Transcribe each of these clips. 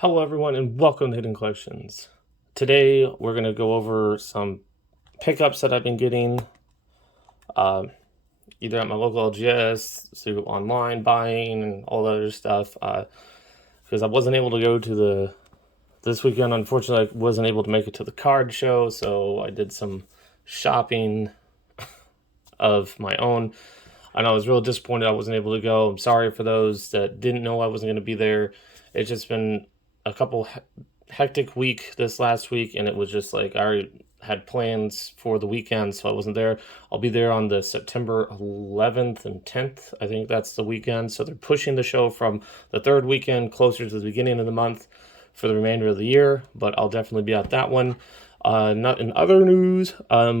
Hello everyone and welcome to Hidden Collections. Today we're going to go over some pickups that I've been getting either at my local LGS, through online buying and all that other stuff because I wasn't able to go to this weekend. Unfortunately, I wasn't able to make it to the card show, so I did some shopping of my own. And I was real disappointed I wasn't able to go. I'm sorry for those that didn't know I wasn't going to be there. It's just been a couple hectic week this last week, and it was just like I already had plans for the weekend, so I wasn't there. I'll be there on the September 11th and 10th. I think that's the weekend. So they're pushing the show from the third weekend closer to the beginning of the month for the remainder of the year, but I'll definitely be at that one. Not in other news,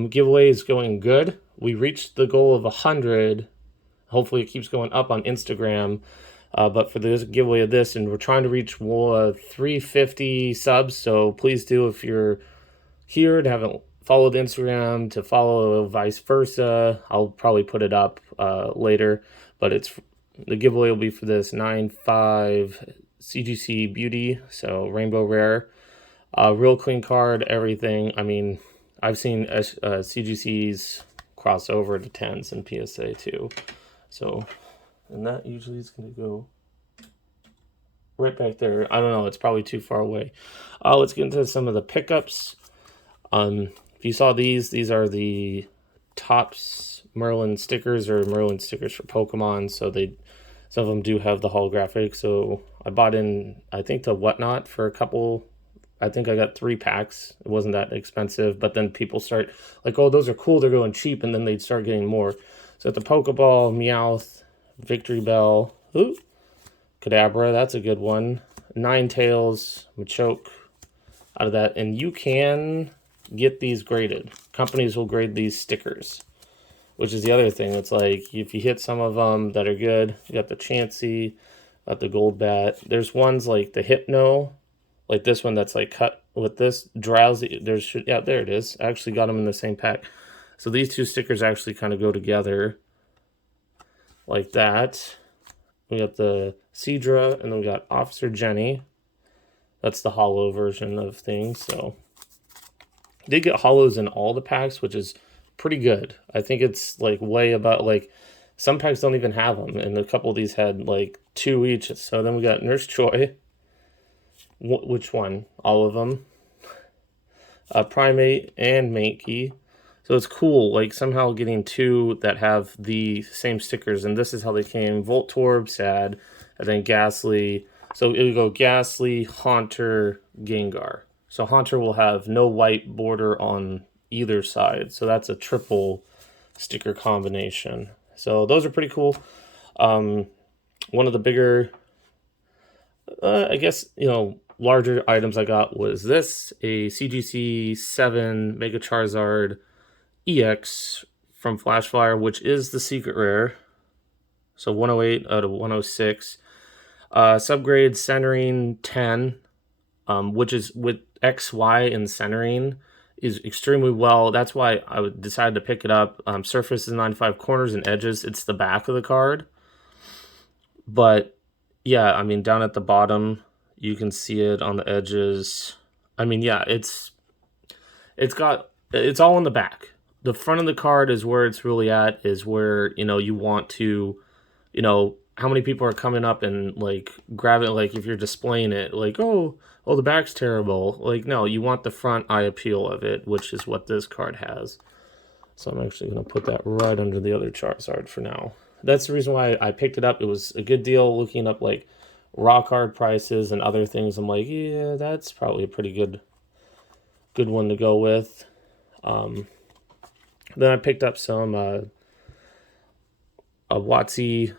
giveaway is going good. We reached the goal of 100. Hopefully it keeps going up on Instagram. But for this giveaway of this, and we're trying to reach 350 subs, so please do, if you're here and haven't followed Instagram, to follow, vice versa. I'll probably put it up later, but the giveaway will be for this 9.5 CGC Beauty, so Rainbow Rare. Real clean card, everything. I mean, I've seen CGCs cross over to 10s and PSA too. So, and that usually is going to go right back there. I don't know. It's probably too far away. Let's get into some of the pickups. If you saw these are the Topps Merlin stickers, or Merlin stickers for Pokemon. So some of them do have the holographic. So I bought in, I think, the Whatnot for a couple. I think I got 3 packs. It wasn't that expensive, but then people start like, oh, those are cool, they're going cheap, and then they'd start getting more. So at the Pokeball, Meowth, Victory Bell, ooh, Kadabra, that's a good one. Ninetales, Machoke, out of that. And you can get these graded. Companies will grade these stickers, which is the other thing. It's like, if you hit some of them that are good, you got the Chansey, got the Gold Bat. There's ones like the Hypno, like this one that's like cut with this Drowsy. Yeah, there it is. I actually got them in the same pack. So these two stickers actually kind of go together like that. We got the Seadra, and then we got Officer Jenny. That's the hollow version of things. So I did get hollows in all the packs, which is pretty good. I think it's like way about, like, some packs don't even have them, and a couple of these had like 2 each. So then we got Nurse Choi. Which one? All of them. Primate and Mankey. So it's cool, like, somehow getting 2 that have the same stickers, and this is how they came. Voltorb, sad, and then Ghastly. So it would go Ghastly, Haunter, Gengar. So Haunter will have no white border on either side, so that's a triple sticker combination. So those are pretty cool. One of the bigger, I guess, larger items I got was this, a CGC 7 Mega Charizard EX from Flash Flyer, which is the secret rare. So 108 out of 106. Subgrade centering 10, which is with XY in centering is extremely well. That's why I decided to pick it up. Surface is 95, corners and edges, it's the back of the card. But yeah, I mean, down at the bottom, you can see it on the edges. I mean, yeah, it's all in the back. The front of the card is where it's really at, is where, you want to, how many people are coming up and like grab it, like if you're displaying it, like, oh, the back's terrible. Like, no, you want the front eye appeal of it, which is what this card has. So I'm actually going to put that right under the other Charizard for now. That's the reason why I picked it up. It was a good deal. Looking up like raw card prices and other things, I'm like, yeah, that's probably a pretty good one to go with. Then I picked up some WotC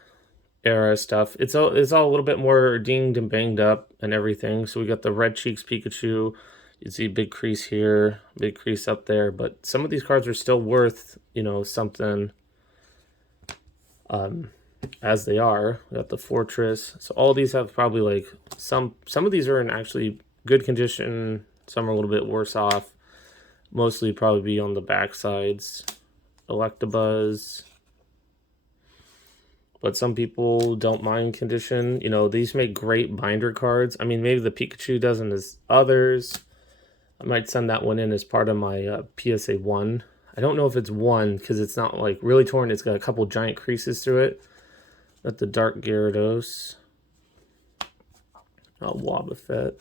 era stuff. It's all a little bit more dinged and banged up and everything. So we got the Red Cheeks Pikachu. You see big crease here, big crease up there. But some of these cards are still worth, something, as they are. We got the Fortress. So all these have probably like some of these are in actually good condition. Some are a little bit worse off. Mostly probably be on the back sides. Electabuzz. but some people don't mind condition. You know, these make great binder cards. I mean, maybe the Pikachu doesn't as others. I might send that one in as part of my PSA 1. I don't know if it's 1 because it's not like really torn. It's got a couple giant creases through it. Got the Dark Gyarados. Oh, Wobbuffet.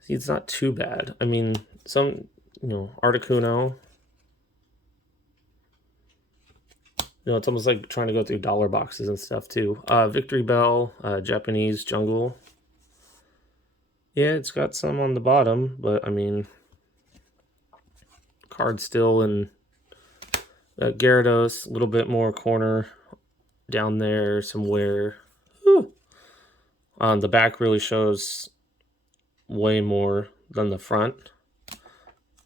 See, it's not too bad. I mean, some, you know, Articuno. You know, it's almost like trying to go through dollar boxes and stuff too. Victory Bell, Japanese Jungle. Yeah, it's got some on the bottom, but I mean, card still in Gyarados, a little bit more corner down there, some wear. The back really shows way more than the front.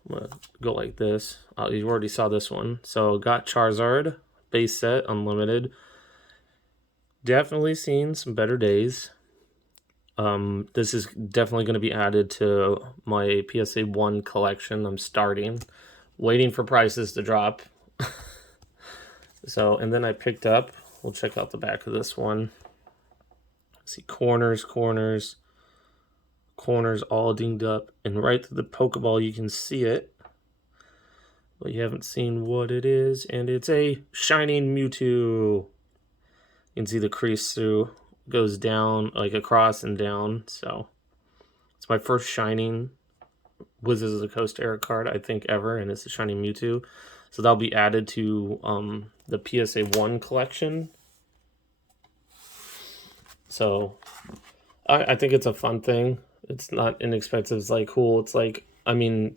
I'm gonna go like this. You already saw this one. So got Charizard. Base set, unlimited. Definitely seen some better days. This is definitely going to be added to my PSA 1 collection. I'm starting. Waiting for prices to drop. So, and then I picked up, we'll check out the back of this one. See, corners all dinged up. And right through the Pokeball, you can see it. But you haven't seen what it is, and it's a Shining Mewtwo. You can see the crease through, goes down, like across and down, so it's my first Shining Wizards of the Coast era card, I think, ever, and it's a Shining Mewtwo. So that'll be added to the PSA 1 collection. So I think it's a fun thing. It's not inexpensive, it's like cool. It's like, I mean,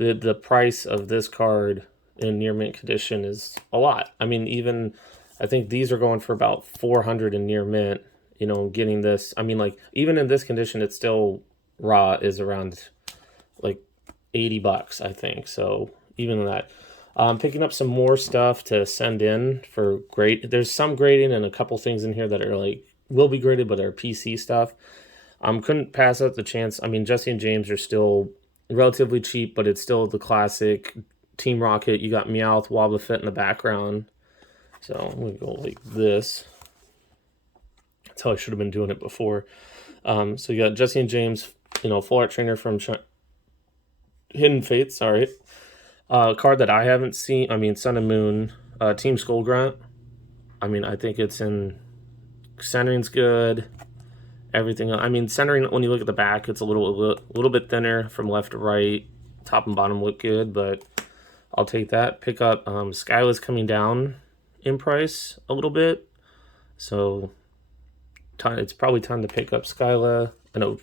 the price of this card in near mint condition is a lot. I mean, even I think these are going for about 400 in near mint. You know, getting this. I mean, like even in this condition, it's still raw is around like $80, I think. So even that, picking up some more stuff to send in for grade. There's some grading and a couple things in here that are like will be graded, but are PC stuff. Couldn't pass up the chance. I mean, Jesse and James are still relatively cheap, but it's still the classic Team Rocket. You got Meowth, Wobbuffet in the background. So I'm going to go like this. That's how I should have been doing it before. So you got Jesse and James, you know, full art trainer from Hidden Fates, sorry. Card that I haven't seen, I mean, Sun and Moon, Team Skullgrunt. I mean, I think it's in, centering's good. Everything, I mean, centering, when you look at the back, it's a little bit thinner from left to right. Top and bottom look good, but I'll take that. Pick up Skyla's coming down in price a little bit, so it's probably time to pick up Skyla. I know,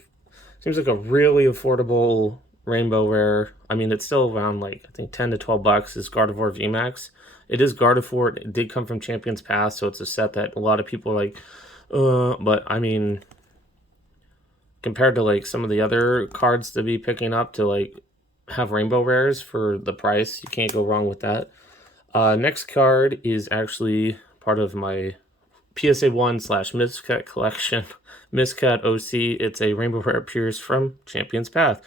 seems like a really affordable rainbow rare. I mean, it's still around like I think $10 to $12 is Gardevoir VMAX. It is Gardevoir. It did come from Champions Pass, so it's a set that a lot of people are like, but I mean, compared to like some of the other cards to be picking up to like have rainbow rares for the price, you can't go wrong with that. Next card is actually part of my PSA 1 / Miscut collection. Miscut OC. It's a rainbow rare Pierce from Champions Path.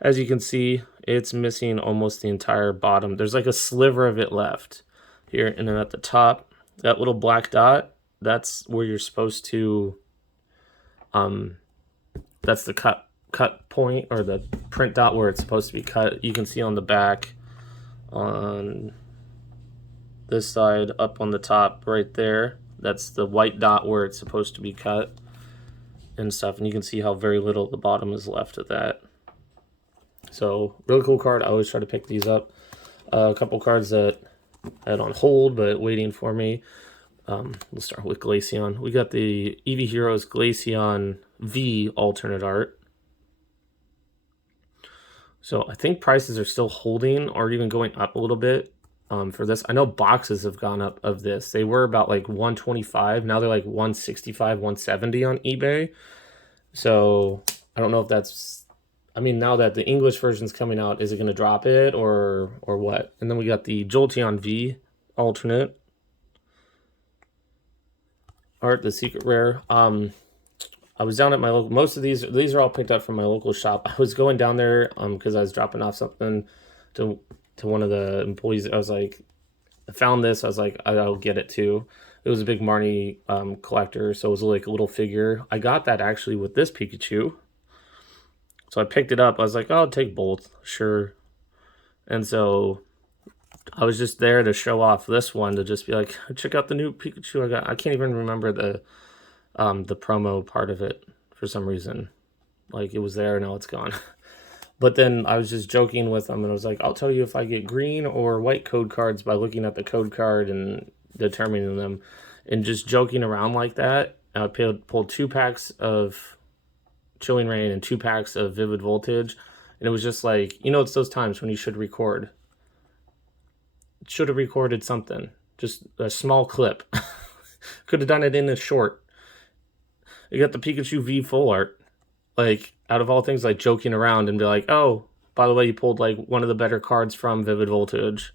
As you can see, it's missing almost the entire bottom. There's like a sliver of it left here, and then at the top, that little black dot, that's where you're supposed to that's the cut point, or the print dot where it's supposed to be cut. You can see on the back, on this side, up on the top right there, that's the white dot where it's supposed to be cut and stuff, and you can see how very little at the bottom is left of that. So really cool card. I always try to pick these up. A couple cards that I had on hold but waiting for me. We'll start with Glaceon. We got the Eevee Heroes Glaceon V alternate art. So I think prices are still holding or even going up a little bit for this. I know boxes have gone up of this. They were about like $125. Now they're like $165, $170 on eBay. So I don't know if that's, I mean, now that the English version's coming out, is it going to drop it or what? And then we got the Jolteon V alternate art, the secret rare. I was down at my local, most of these are all picked up from my local shop. I was going down there because I was dropping off something to one of the employees. I was like, I found this. I was like, I'll get it too. It was a big Marnie collector, so it was like a little figure. I got that actually with this Pikachu. So I picked it up. I was like, oh, I'll take both, sure. And so I was just there to show off this one, to just be like, check out the new Pikachu I got. I can't even remember the promo part of it for some reason. Like, it was there, now it's gone. But then I was just joking with them, and I was like, I'll tell you if I get green or white code cards by looking at the code card and determining them, and just joking around like that. I pulled 2 packs of Chilling Reign and 2 packs of Vivid Voltage, and it was just like, it's those times when you should record. Should have recorded something, just a small clip. Could have done it in a short. You got the Pikachu V full art. Like, out of all things, like joking around and be like, oh, by the way, you pulled like one of the better cards from Vivid Voltage.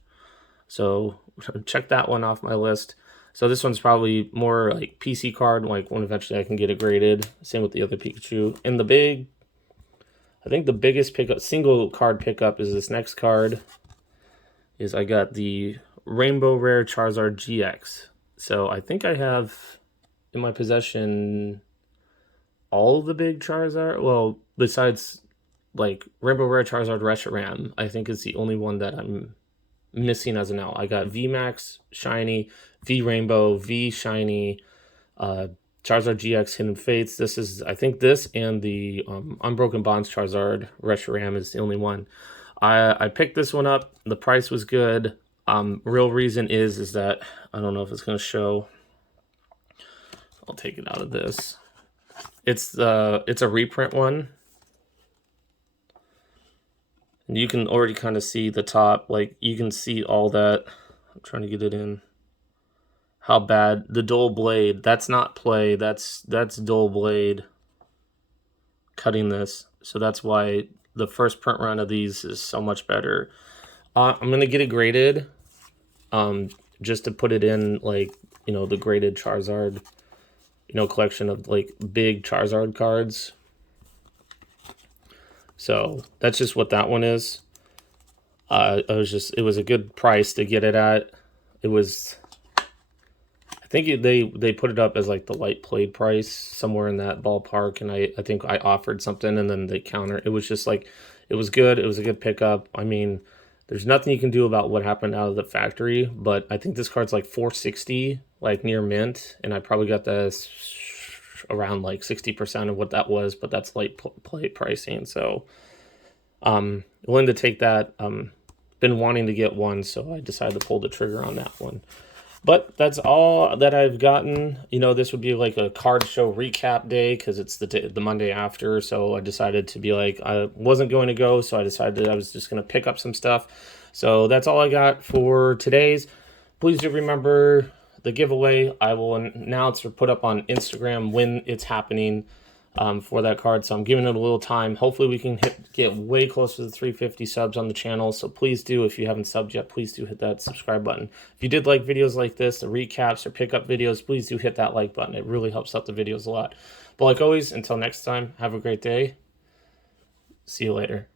So check that one off my list. So this one's probably more like PC card, like when eventually I can get it graded. Same with the other Pikachu. And I think the biggest pickup, single card pickup, is this next card. Is I got the Rainbow Rare Charizard GX. So I think I have in my possession all the big Charizard. Well, besides like Rainbow Rare Charizard Reshiram, I think is the only one that I'm missing as of now. I got VMAX Shiny, V Rainbow, V Shiny, Charizard GX Hidden Fates. This is, I think this and the Unbroken Bonds Charizard Reshiram is the only one. I picked this one up. The price was good. Real reason is that I don't know if it's going to show. I'll take it out of this. It's a reprint one. And you can already kind of see the top. Like, you can see all that. I'm trying to get it in. How bad. The dual blade. That's not play. That's dual blade cutting this. So that's why the first print run of these is so much better. I'm going to get it graded. Just to put it in, like, the graded Charizard, collection of like big Charizard cards. So that's just what that one is. It was a good price to get it at. It was, I think they put it up as like the light played price, somewhere in that ballpark. And I think I offered something and then they counter. It was just like, it was good. It was a good pickup. I mean, there's nothing you can do about what happened out of the factory, but I think this card's like $460, like near mint, and I probably got this around like 60% of what that was, but that's light play pricing. So willing to take that. Been wanting to get one, so I decided to pull the trigger on that one. But that's all that I've gotten. This would be like a card show recap day because it's the Monday after. So I decided to be like, I wasn't going to go, so I decided I was just going to pick up some stuff. So that's all I got for today's. Please do remember the giveaway. I will announce or put up on Instagram when it's happening for that card. So I'm giving it a little time. Hopefully we can get way closer to the 350 subs on the channel. So please do, if you haven't subbed yet, please do hit that subscribe button. If you did like videos like this, the recaps or pickup videos, please do hit that like button. It really helps out the videos a lot. But like always, until next time, have a great day. See you later.